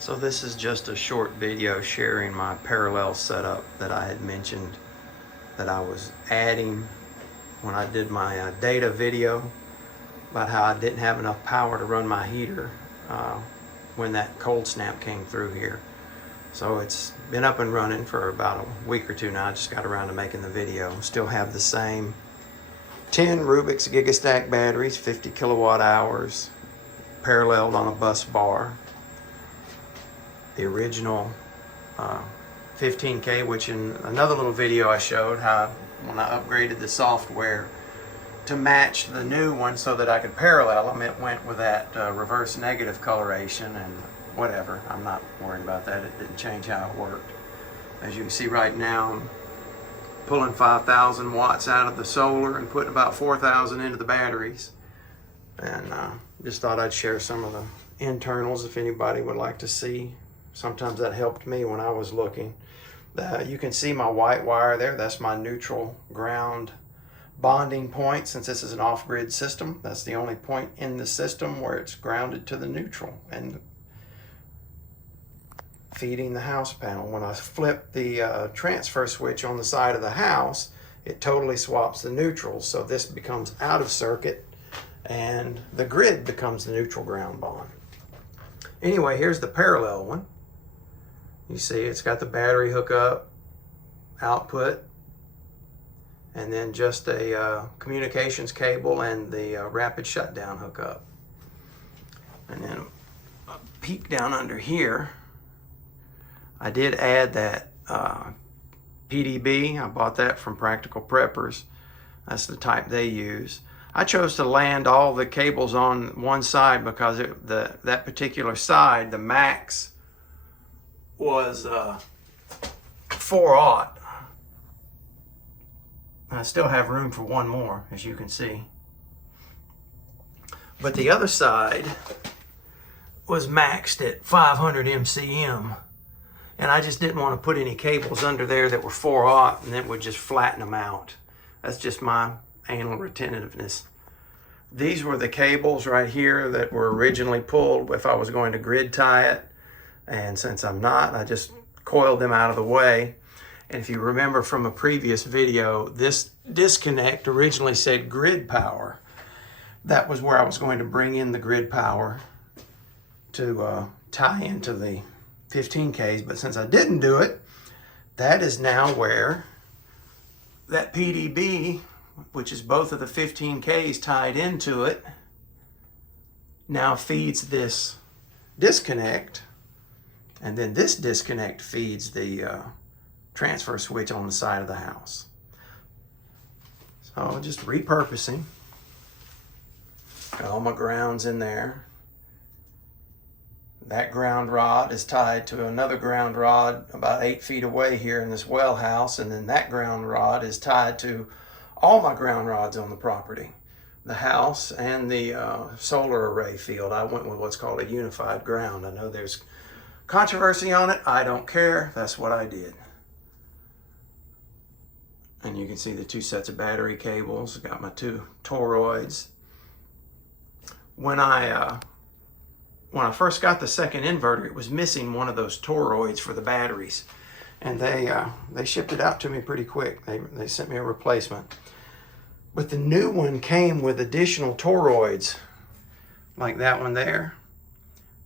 So this is just a short video sharing my parallel setup that I had mentioned that I was adding when I did my data video about how I didn't have enough power to run my heater when that cold snap came through here. So it's been up and running for about a week or two now. I just got around to making the video. Still have the same 10 Rubix Gigastack batteries, 50 kilowatt hours, paralleled on a bus bar. The original 15K, which in another little video I showed how when I upgraded the software to match the new one so that I could parallel them, it went with that reverse negative coloration and whatever. I'm not worried about that. It didn't change how it worked. As you can see right now, I'm pulling 5,000 watts out of the solar and putting about 4,000 into the batteries. And just thought I'd share some of the internals if anybody would like to see. Sometimes that helped me when I was looking. You can see my white wire there. That's my neutral ground bonding point. Since this is an off-grid system, that's the only point in the system where it's grounded to the neutral and feeding the house panel. When I flip the transfer switch on the side of the house, it totally swaps the neutrals. So this becomes out of circuit and the grid becomes the neutral ground bond. Anyway, here's the parallel one. You see it's got the battery hookup, output, and then just a communications cable and the rapid shutdown hookup. And then a peek down under here, I did add that PDB. I bought that from Practical Preppers. That's the type they use. I chose to land all the cables on one side because that particular side, the max, was 4/0. I still have room for one more, as you can see. But the other side was maxed at 500 MCM. And I just didn't want to put any cables under there that were 4/0 and that would just flatten them out. That's just my anal retentiveness. These were the cables right here that were originally pulled if I was going to grid tie it. And since I'm not, I just coiled them out of the way. And if you remember from a previous video, this disconnect originally said grid power. That was where I was going to bring in the grid power to tie into the 15Ks. But since I didn't do it, that is now where that PDB, which is both of the 15Ks tied into it, now feeds this disconnect. And then this disconnect feeds the transfer switch on the side of the house. So just repurposing. Got all my grounds in there. That ground rod is tied to another ground rod about 8 feet away here in this well house. And then that ground rod is tied to all my ground rods on the property. The house and the solar array field. I went with what's called a unified ground. I know there's controversy on it. I don't care. That's what I did. And you can see the 2 sets of battery cables. Got my 2 toroids. When I first got the second inverter, it was missing one of those toroids for the batteries, and they shipped it out to me pretty quick. They sent me a replacement. But the new one came with additional toroids, like that one there,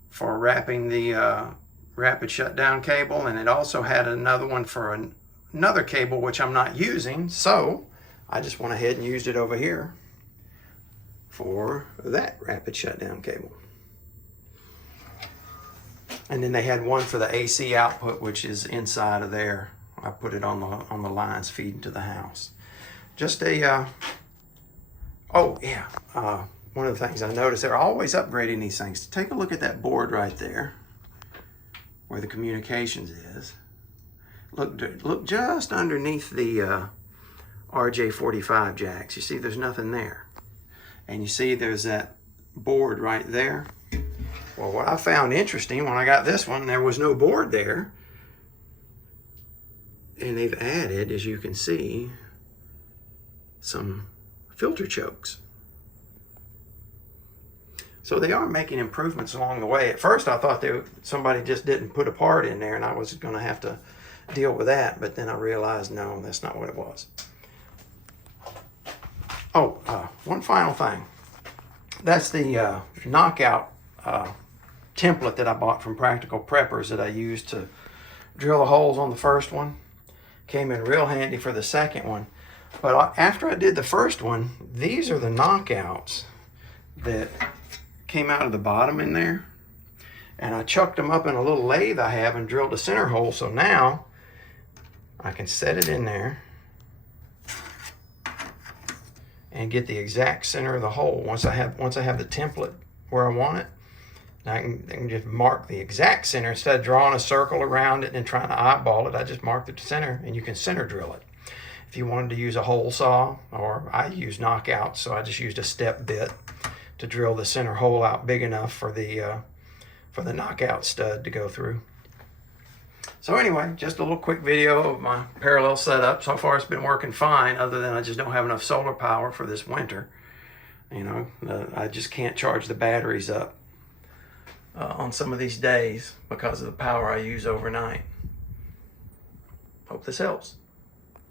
for wrapping the rapid shutdown cable, and it also had another one for another cable which I'm not using, so I just went ahead and used it over here for that rapid shutdown cable. And then they had one for the AC output, which is inside of there. I put it on the lines feeding to the house. Just a one of the things I noticed, they're always upgrading these things. Take a look at that board right there where the communications is. Look just underneath the RJ45 jacks. You see there's nothing there. And you see there's that board right there. Well, what I found interesting when I got this one, there was no board there. And they've added, as you can see, some filter chokes. So they are making improvements along the way. At first I thought somebody just didn't put a part in there and I was going to have to deal with that, but then I realized no, that's not what it was. Oh, one final thing. That's the knockout template that I bought from Practical Preppers that I used to drill the holes on the first one. Came in real handy for the second one. But after I did the first one, these are the knockouts that came out of the bottom in there. And I chucked them up in a little lathe I have and drilled a center hole. So now I can set it in there and get the exact center of the hole. Once I have the template where I want it, I can just mark the exact center. Instead of drawing a circle around it and trying to eyeball it, I just mark the center, and you can center drill it. If you wanted to use a hole saw, or I use knockouts, so I just used a step bit to drill the center hole out big enough for the knockout stud to go through. So anyway, just a little quick video of my parallel setup. So far it's been working fine, other than I just don't have enough solar power for this winter. You know, I just can't charge the batteries up on some of these days because of the power I use overnight. Hope this helps.